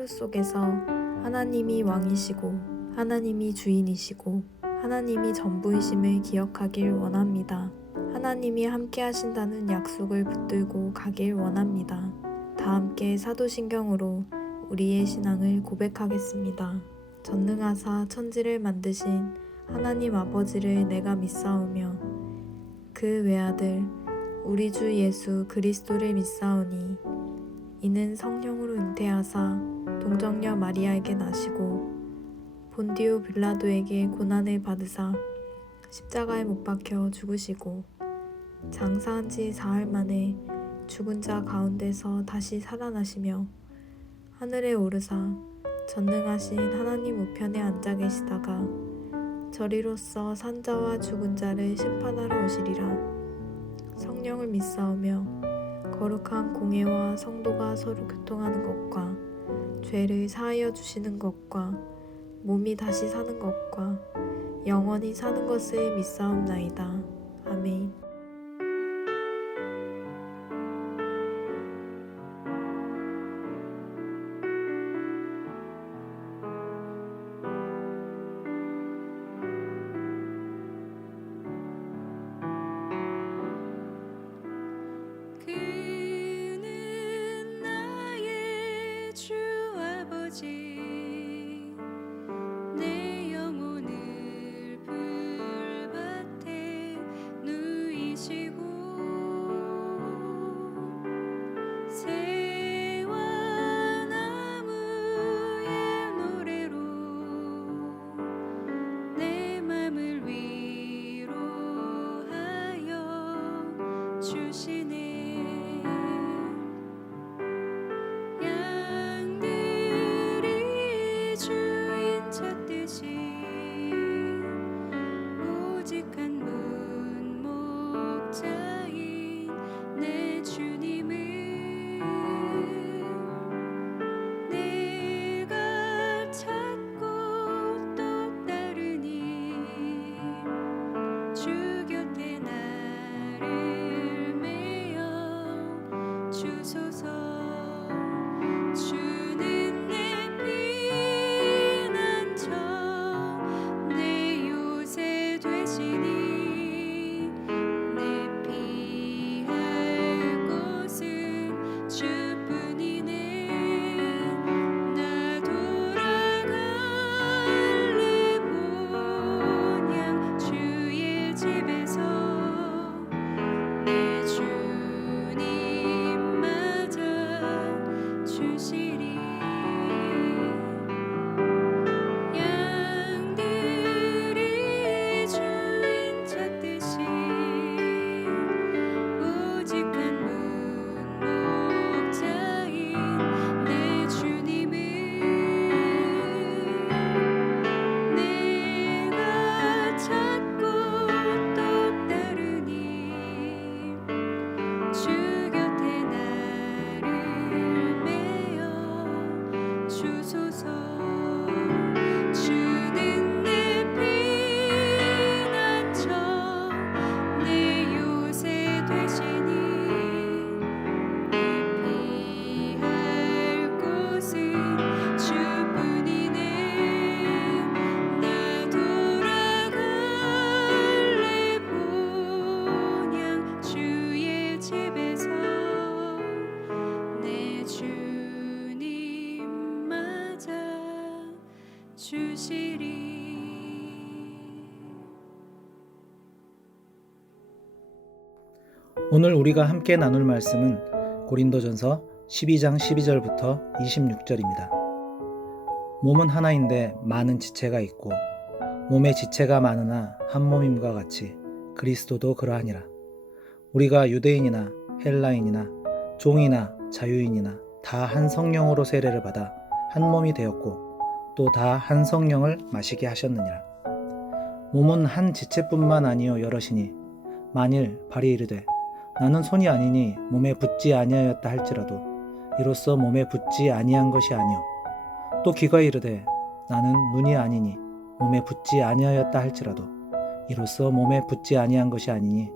하루 속에서 하나님이 왕이시고 하나님이 주인이시고 하나님이 전부이심을 기억하길 원합니다. 하나님이 함께 하신다는 약속을 붙들고 가길 원합니다. 다 함께 사도신경으로 우리의 신앙을 고백하겠습니다. 전능하사 천지를 만드신 하나님 아버지를 내가 믿사오며 그 외아들 우리 주 예수 그리스도를 믿사오니 이는 성령으로 잉태하사 동정녀 마리아에게 나시고 본디오 빌라도에게 고난을 받으사 십자가에 못 박혀 죽으시고 장사한 지 사흘 만에 죽은 자 가운데서 다시 살아나시며 하늘에 오르사 전능하신 하나님 우편에 앉아 계시다가 저리로서 산자와 죽은 자를 심판하러 오시리라. 성령을 믿사오며 거룩한 공회와 성도가 서로 교통하는 것과 죄를 사하여 주시는 것과 몸이 다시 사는 것과 영원히 사는 것을 믿사옵나이다. 아멘. 그는 나의 주 아버지 내 영혼을 불밭에 누이시고 새와 나무의 노래로 내 맘을 위로하여 주시네. 양들이 주인 찾듯이 오직 한 문목자인 내 주님을 내가 찾고 또 따르니 주 곁에 나를 메어 주소서. 주는 내 피난처 내 요새 되시니 내 피할 곳은 주뿐이네. 나 돌아갈래 본향 주의 집에서 내 주님 맞아 주시리. 양들이 주인 찾듯이 오직 한 문목자인 내 주님을 내가 찾고 또 따르니 주 곁에 나를 메어 주소서. 주는 내 피난처 내 요새 되시니 내 피할 곳은 주뿐이네. 나 돌아갈래 본향 주의 집에서 내 주님 맞아 주시리. 오늘 우리가 함께 나눌 말씀은 고린도전서 12장 12절부터 26절입니다. 몸은 하나인데 많은 지체가 있고 몸에 지체가 많으나 한 몸임과 같이 그리스도도 그러하니라. 우리가 유대인이나 헬라인이나 종이나 자유인이나 다 한 성령으로 세례를 받아 한 몸이 되었고 또 다 한 성령을 마시게 하셨느니라. 몸은 한 지체뿐만 아니요 여럿이니 만일 발이 이르되 나는 손이 아니니 몸에 붙지 아니하였다 할지라도 이로써 몸에 붙지 아니한 것이 아니요 또 귀가 이르되 나는 눈이 아니니 몸에 붙지 아니하였다 할지라도 이로써 몸에 붙지 아니한 것이 아니니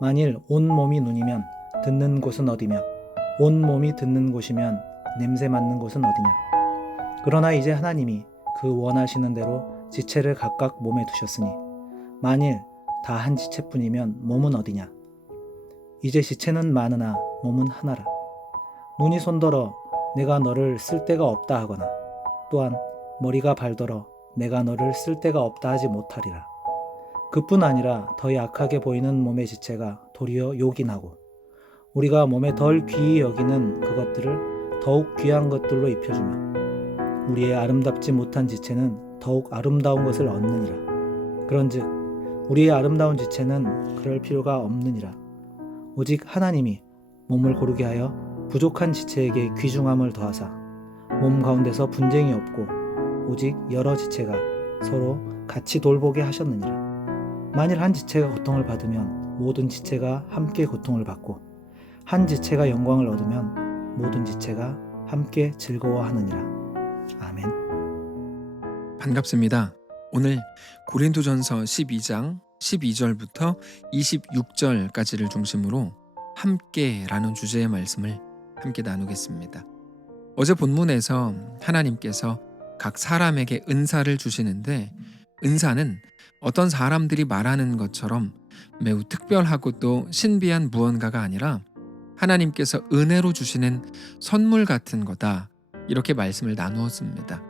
만일 온 몸이 눈이면 듣는 곳은 어디며 온 몸이 듣는 곳이면 냄새 맡는 곳은 어디냐. 그러나 이제 하나님이 그 원하시는 대로 지체를 각각 몸에 두셨으니 만일 다 한 지체뿐이면 몸은 어디냐? 이제 지체는 많으나 몸은 하나라. 눈이 손더러 내가 너를 쓸 데가 없다 하거나 또한 머리가 발더러 내가 너를 쓸 데가 없다 하지 못하리라. 그뿐 아니라 더 약하게 보이는 몸의 지체가 도리어 요긴하고 우리가 몸에 덜 귀히 여기는 그것들을 더욱 귀한 것들로 입혀주며 우리의 아름답지 못한 지체는 더욱 아름다운 것을 얻느니라. 그런즉 우리의 아름다운 지체는 그럴 필요가 없느니라. 오직 하나님이 몸을 고르게 하여 부족한 지체에게 귀중함을 더하사 몸 가운데서 분쟁이 없고 오직 여러 지체가 서로 같이 돌보게 하셨느니라. 만일 한 지체가 고통을 받으면 모든 지체가 함께 고통을 받고 한 지체가 영광을 얻으면 모든 지체가 함께 즐거워하느니라. 아멘. 반갑습니다. 오늘 고린도전서 12장 12절부터 26절까지를 중심으로 함께라는 주제의 말씀을 함께 나누겠습니다. 어제 본문에서 하나님께서 각 사람에게 은사를 주시는데 은사는 어떤 사람들이 말하는 것처럼 매우 특별하고 또 신비한 무언가가 아니라 하나님께서 은혜로 주시는 선물 같은 거다, 이렇게 말씀을 나누었습니다.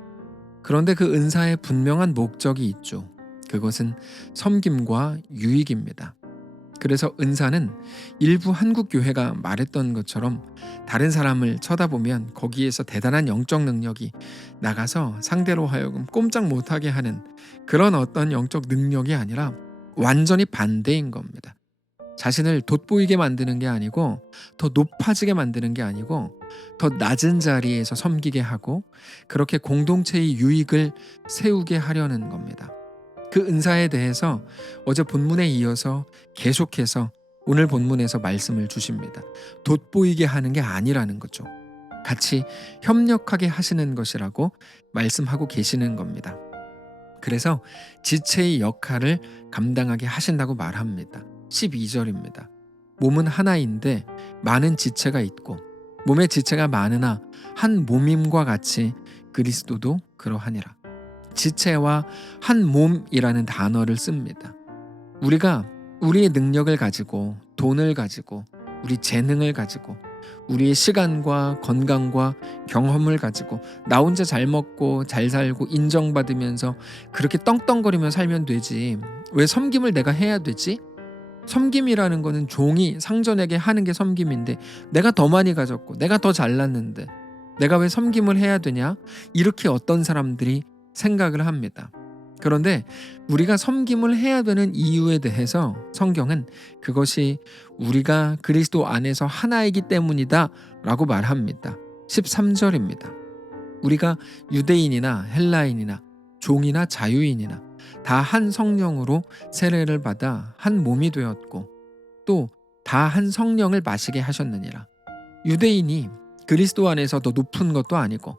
그런데 그 은사에 분명한 목적이 있죠. 그것은 섬김과 유익입니다. 그래서 은사는 일부 한국 교회가 말했던 것처럼 다른 사람을 쳐다보면 거기에서 대단한 영적 능력이 나가서 상대로 하여금 꼼짝 못하게 하는 그런 어떤 영적 능력이 아니라 완전히 반대인 겁니다. 자신을 돋보이게 만드는 게 아니고 더 높아지게 만드는 게 아니고 더 낮은 자리에서 섬기게 하고 그렇게 공동체의 유익을 세우게 하려는 겁니다. 그 은사에 대해서 어제 본문에 이어서 계속해서 오늘 본문에서 말씀을 주십니다. 돋보이게 하는 게 아니라는 거죠. 같이 협력하게 하시는 것이라고 말씀하고 계시는 겁니다. 그래서 지체의 역할을 감당하게 하신다고 말합니다. 12절입니다. 몸은 하나인데 많은 지체가 있고 몸의 지체가 많으나 한 몸임과 같이 그리스도도 그러하니라. 지체와 한 몸이라는 단어를 씁니다. 우리가 우리의 능력을 가지고 돈을 가지고 우리 재능을 가지고 우리의 시간과 건강과 경험을 가지고 나 혼자 잘 먹고 잘 살고 인정받으면서 그렇게 떵떵거리며 살면 되지 왜 섬김을 내가 해야 되지? 섬김이라는 거는 종이 상전에게 하는 게 섬김인데 내가 더 많이 가졌고 내가 더 잘났는데 내가 왜 섬김을 해야 되냐? 이렇게 어떤 사람들이 생각을 합니다. 그런데 우리가 섬김을 해야 되는 이유에 대해서 성경은 그것이 우리가 그리스도 안에서 하나이기 때문이다 라고 말합니다. 13절입니다. 우리가 유대인이나 헬라인이나 종이나 자유인이나 다 한 성령으로 세례를 받아 한 몸이 되었고 또 다 한 성령을 마시게 하셨느니라. 유대인이 그리스도 안에서 더 높은 것도 아니고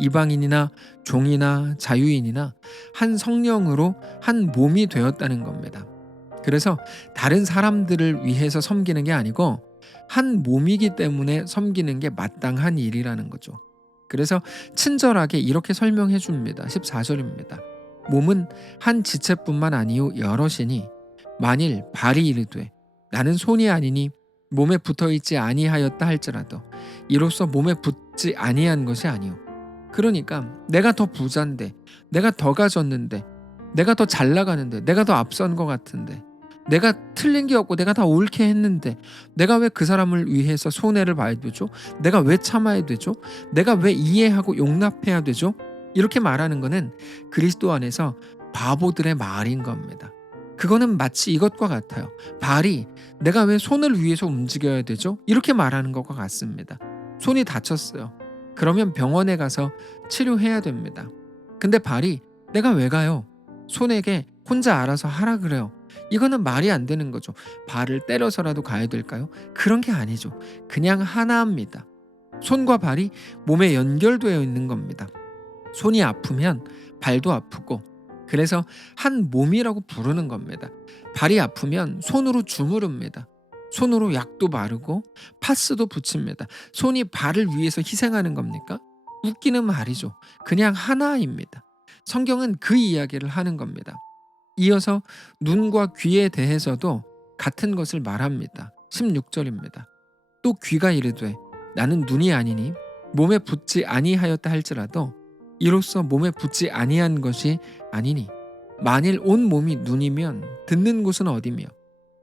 이방인이나 종이나 자유인이나 한 성령으로 한 몸이 되었다는 겁니다. 그래서 다른 사람들을 위해서 섬기는 게 아니고 한 몸이기 때문에 섬기는 게 마땅한 일이라는 거죠. 그래서 친절하게 이렇게 설명해 줍니다. 14절입니다. 몸은 한 지체뿐만 아니요 여럿이니 만일 발이 이르되 나는 손이 아니니 몸에 붙어있지 아니하였다 할지라도 이로써 몸에 붙지 아니한 것이 아니요. 그러니까 내가 더 부자인데 내가 더 가졌는데 내가 더 잘 나가는데 내가 더 앞선 것 같은데 내가 틀린 게 없고 내가 다 옳게 했는데 내가 왜 그 사람을 위해서 손해를 봐야 되죠? 내가 왜 참아야 되죠? 내가 왜 이해하고 용납해야 되죠? 이렇게 말하는 거는 그리스도 안에서 바보들의 말인 겁니다. 그거는 마치 이것과 같아요. 발이 내가 왜 손을 위해서 움직여야 되죠? 이렇게 말하는 것과 같습니다. 손이 다쳤어요. 그러면 병원에 가서 치료해야 됩니다. 근데 발이 내가 왜 가요? 손에게 혼자 알아서 하라 그래요. 이거는 말이 안 되는 거죠. 발을 때려서라도 가야 될까요? 그런 게 아니죠. 그냥 하나입니다. 손과 발이 몸에 연결되어 있는 겁니다. 손이 아프면 발도 아프고 그래서 한 몸이라고 부르는 겁니다. 발이 아프면 손으로 주무릅니다. 손으로 약도 바르고 파스도 붙입니다. 손이 발을 위해서 희생하는 겁니까? 웃기는 말이죠. 그냥 하나입니다. 성경은 그 이야기를 하는 겁니다. 이어서 눈과 귀에 대해서도 같은 것을 말합니다. 16절입니다. 또 귀가 이르되 나는 눈이 아니니 몸에 붙지 아니하였다 할지라도 이로써 몸에 붙지 아니한 것이 아니니 만일 온 몸이 눈이면 듣는 곳은 어디며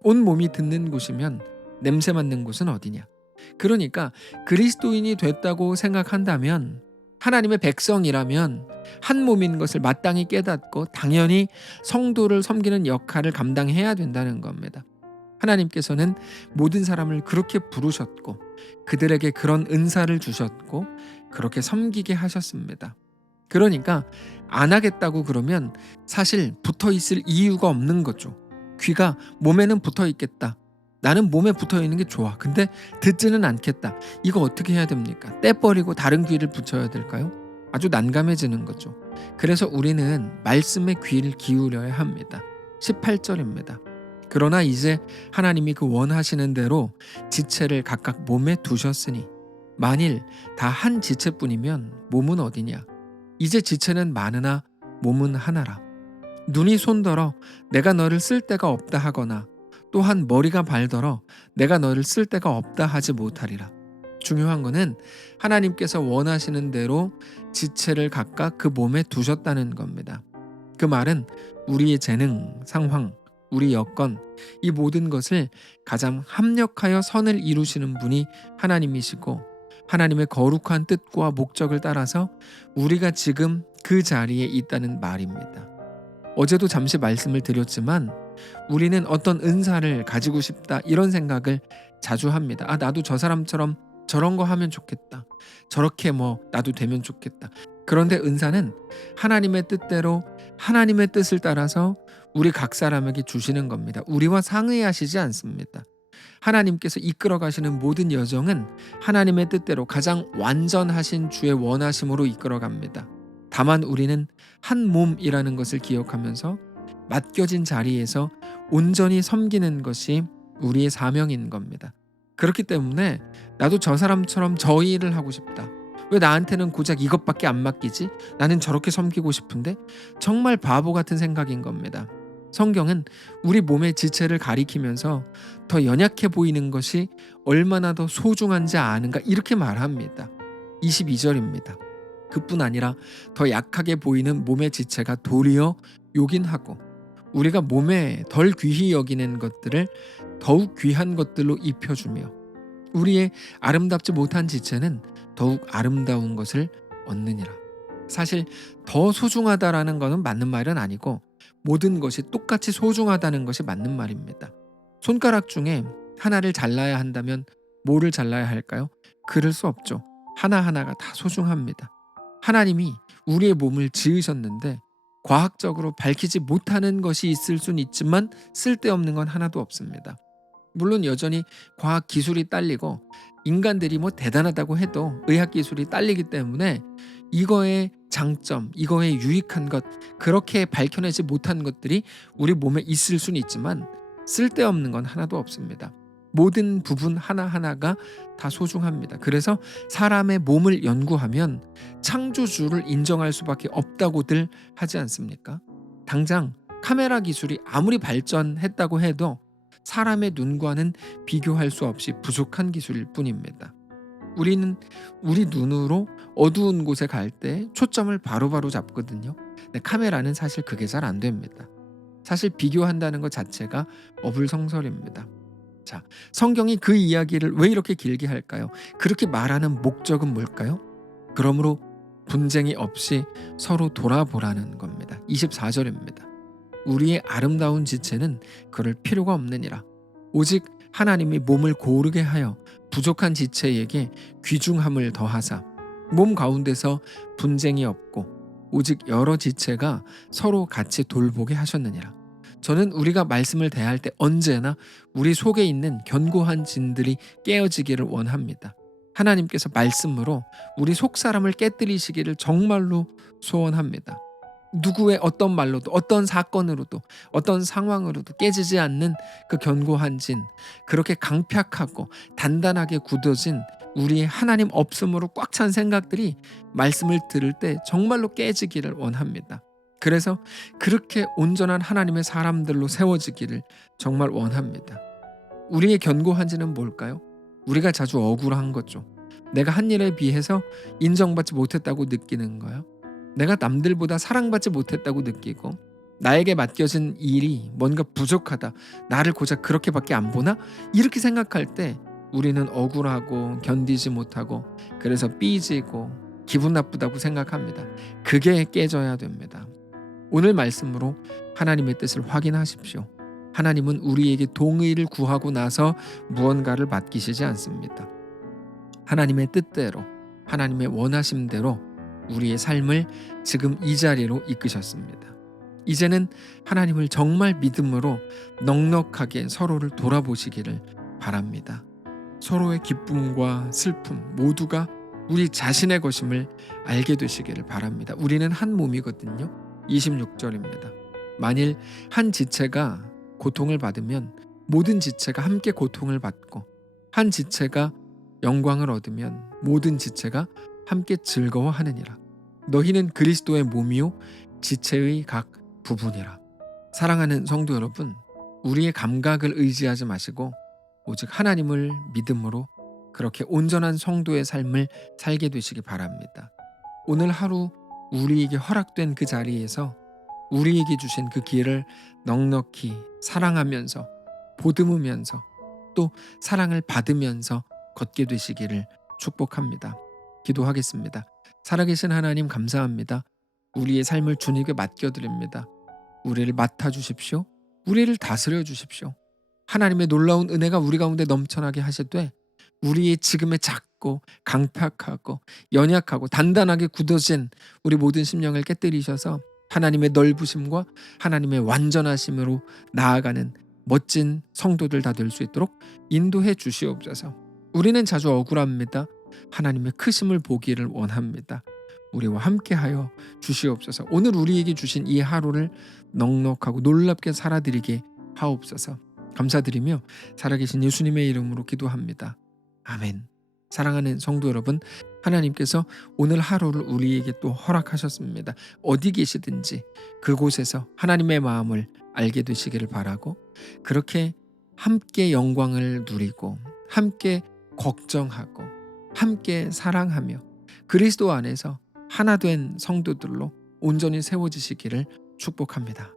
온 몸이 듣는 곳이면 냄새 맡는 곳은 어디냐. 그러니까 그리스도인이 됐다고 생각한다면 하나님의 백성이라면 한 몸인 것을 마땅히 깨닫고 당연히 성도를 섬기는 역할을 감당해야 된다는 겁니다. 하나님께서는 모든 사람을 그렇게 부르셨고 그들에게 그런 은사를 주셨고 그렇게 섬기게 하셨습니다. 그러니까 안 하겠다고 그러면 사실 붙어 있을 이유가 없는 거죠. 귀가 몸에는 붙어 있겠다. 나는 몸에 붙어 있는 게 좋아. 근데 듣지는 않겠다. 이거 어떻게 해야 됩니까? 떼버리고 다른 귀를 붙여야 될까요? 아주 난감해지는 거죠. 그래서 우리는 말씀에 귀를 기울여야 합니다. 18절입니다. 그러나 이제 하나님이 그 원하시는 대로 지체를 각각 몸에 두셨으니 만일 다 한 지체뿐이면 몸은 어디냐? 이제 지체는 많으나 몸은 하나라. 눈이 손더러 내가 너를 쓸 데가 없다 하거나 또한 머리가 발더러 내가 너를 쓸 데가 없다 하지 못하리라. 중요한 거는 하나님께서 원하시는 대로 지체를 각각 그 몸에 두셨다는 겁니다. 그 말은 우리의 재능, 상황, 우리 여건, 이 모든 것을 가장 합력하여 선을 이루시는 분이 하나님이시고 하나님의 거룩한 뜻과 목적을 따라서 우리가 지금 그 자리에 있다는 말입니다. 어제도 잠시 말씀을 드렸지만 우리는 어떤 은사를 가지고 싶다 이런 생각을 자주 합니다. 나도 저 사람처럼 저런 거 하면 좋겠다. 저렇게 나도 되면 좋겠다. 그런데 은사는 하나님의 뜻대로 하나님의 뜻을 따라서 우리 각 사람에게 주시는 겁니다. 우리와 상의하시지 않습니다. 하나님께서 이끌어 가시는 모든 여정은 하나님의 뜻대로 가장 완전하신 주의 원하심으로 이끌어 갑니다. 다만 우리는 한 몸이라는 것을 기억하면서 맡겨진 자리에서 온전히 섬기는 것이 우리의 사명인 겁니다. 그렇기 때문에 나도 저 사람처럼 저 일을 하고 싶다. 왜 나한테는 고작 이것밖에 안 맡기지? 나는 저렇게 섬기고 싶은데? 정말 바보 같은 생각인 겁니다. 성경은 우리 몸의 지체를 가리키면서 더 연약해 보이는 것이 얼마나 더 소중한지 아는가 이렇게 말합니다. 22절입니다. 그뿐 아니라 더 약하게 보이는 몸의 지체가 도리어 요긴하고 우리가 몸에 덜 귀히 여기는 것들을 더욱 귀한 것들로 입혀주며 우리의 아름답지 못한 지체는 더욱 아름다운 것을 얻느니라. 사실 더 소중하다라는 것은 맞는 말은 아니고 모든 것이 똑같이 소중하다는 것이 맞는 말입니다. 손가락 중에 하나를 잘라야 한다면 뭐를 잘라야 할까요? 그럴 수 없죠. 하나하나가 다 소중합니다. 하나님이 우리의 몸을 지으셨는데 과학적으로 밝히지 못하는 것이 있을 수는 있지만 쓸데없는 건 하나도 없습니다. 물론 여전히 과학 기술이 딸리고 인간들이 대단하다고 해도 의학 기술이 딸리기 때문에 이거의 장점, 이거의 유익한 것, 그렇게 밝혀내지 못한 것들이 우리 몸에 있을 수는 있지만 쓸데없는 건 하나도 없습니다. 모든 부분 하나하나가 다 소중합니다. 그래서 사람의 몸을 연구하면 창조주를 인정할 수밖에 없다고들 하지 않습니까? 당장 카메라 기술이 아무리 발전했다고 해도 사람의 눈과는 비교할 수 없이 부족한 기술일 뿐입니다. 우리는 우리 눈으로 어두운 곳에 갈 때 초점을 바로바로 잡거든요. 근데 카메라는 사실 그게 잘 안 됩니다. 사실 비교한다는 것 자체가 어불성설입니다. 자, 성경이 그 이야기를 왜 이렇게 길게 할까요? 그렇게 말하는 목적은 뭘까요? 그러므로 분쟁이 없이 서로 돌아보라는 겁니다. 24절입니다. 우리의 아름다운 지체는 그럴 필요가 없느니라. 오직 하나님이 몸을 고르게 하여 부족한 지체에게 귀중함을 더하사 몸 가운데서 분쟁이 없고 오직 여러 지체가 서로 같이 돌보게 하셨느니라. 저는 우리가 말씀을 대할 때 언제나 우리 속에 있는 견고한 진들이 깨어지기를 원합니다. 하나님께서 말씀으로 우리 속사람을 깨뜨리시기를 정말로 소원합니다. 누구의 어떤 말로도 어떤 사건으로도 어떤 상황으로도 깨지지 않는 그 견고한 진, 그렇게 강팍하고 단단하게 굳어진 우리의 하나님 없음으로 꽉 찬 생각들이 말씀을 들을 때 정말로 깨지기를 원합니다. 그래서 그렇게 온전한 하나님의 사람들로 세워지기를 정말 원합니다. 우리의 견고한지는 뭘까요? 우리가 자주 억울한 거죠. 내가 한 일에 비해서 인정받지 못했다고 느끼는 거요. 내가 남들보다 사랑받지 못했다고 느끼고 나에게 맡겨진 일이 뭔가 부족하다. 나를 고작 그렇게밖에 안 보나? 이렇게 생각할 때 우리는 억울하고 견디지 못하고 그래서 삐지고 기분 나쁘다고 생각합니다. 그게 깨져야 됩니다. 오늘 말씀으로 하나님의 뜻을 확인하십시오. 하나님은 우리에게 동의를 구하고 나서 무언가를 맡기시지 않습니다. 하나님의 뜻대로, 하나님의 원하심대로 우리의 삶을 지금 이 자리로 이끄셨습니다. 이제는 하나님을 정말 믿음으로 넉넉하게 서로를 돌아보시기를 바랍니다. 서로의 기쁨과 슬픔 모두가 우리 자신의 것임을 알게 되시기를 바랍니다. 우리는 한 몸이거든요. 26절입니다. 만일 한 지체가 고통을 받으면 모든 지체가 함께 고통을 받고 한 지체가 영광을 얻으면 모든 지체가 함께 즐거워하느니라. 너희는 그리스도의 몸이요 지체의 각 부분이라. 사랑하는 성도 여러분, 우리의 감각을 의지하지 마시고 오직 하나님을 믿음으로 그렇게 온전한 성도의 삶을 살게 되시기 바랍니다. 오늘 하루 우리에게 허락된 그 자리에서 우리에게 주신 그 기회를 넉넉히 사랑하면서 보듬으면서 또 사랑을 받으면서 걷게 되시기를 축복합니다. 기도하겠습니다. 살아계신 하나님 감사합니다. 우리의 삶을 주님께 맡겨드립니다. 우리를 맡아주십시오. 우리를 다스려 주십시오. 하나님의 놀라운 은혜가 우리 가운데 넘쳐나게 하시되 우리의 지금의 작고 강팍하고 연약하고 단단하게 굳어진 우리 모든 심령을 깨뜨리셔서 하나님의 넓으심과 하나님의 완전하심으로 나아가는 멋진 성도들 다 될 수 있도록 인도해 주시옵소서. 우리는 자주 억울합니다. 하나님의 크심을 보기를 원합니다. 우리와 함께하여 주시옵소서. 오늘 우리에게 주신 이 하루를 넉넉하고 놀랍게 살아드리게 하옵소서. 감사드리며 살아계신 예수님의 이름으로 기도합니다. 아멘. 사랑하는 성도 여러분, 하나님께서 오늘 하루를 우리에게 또 허락하셨습니다. 어디 계시든지 그곳에서 하나님의 마음을 알게 되시기를 바라고 그렇게 함께 영광을 누리고 함께 걱정하고 함께 사랑하며 그리스도 안에서 하나 된 성도들로 온전히 세워지시기를 축복합니다.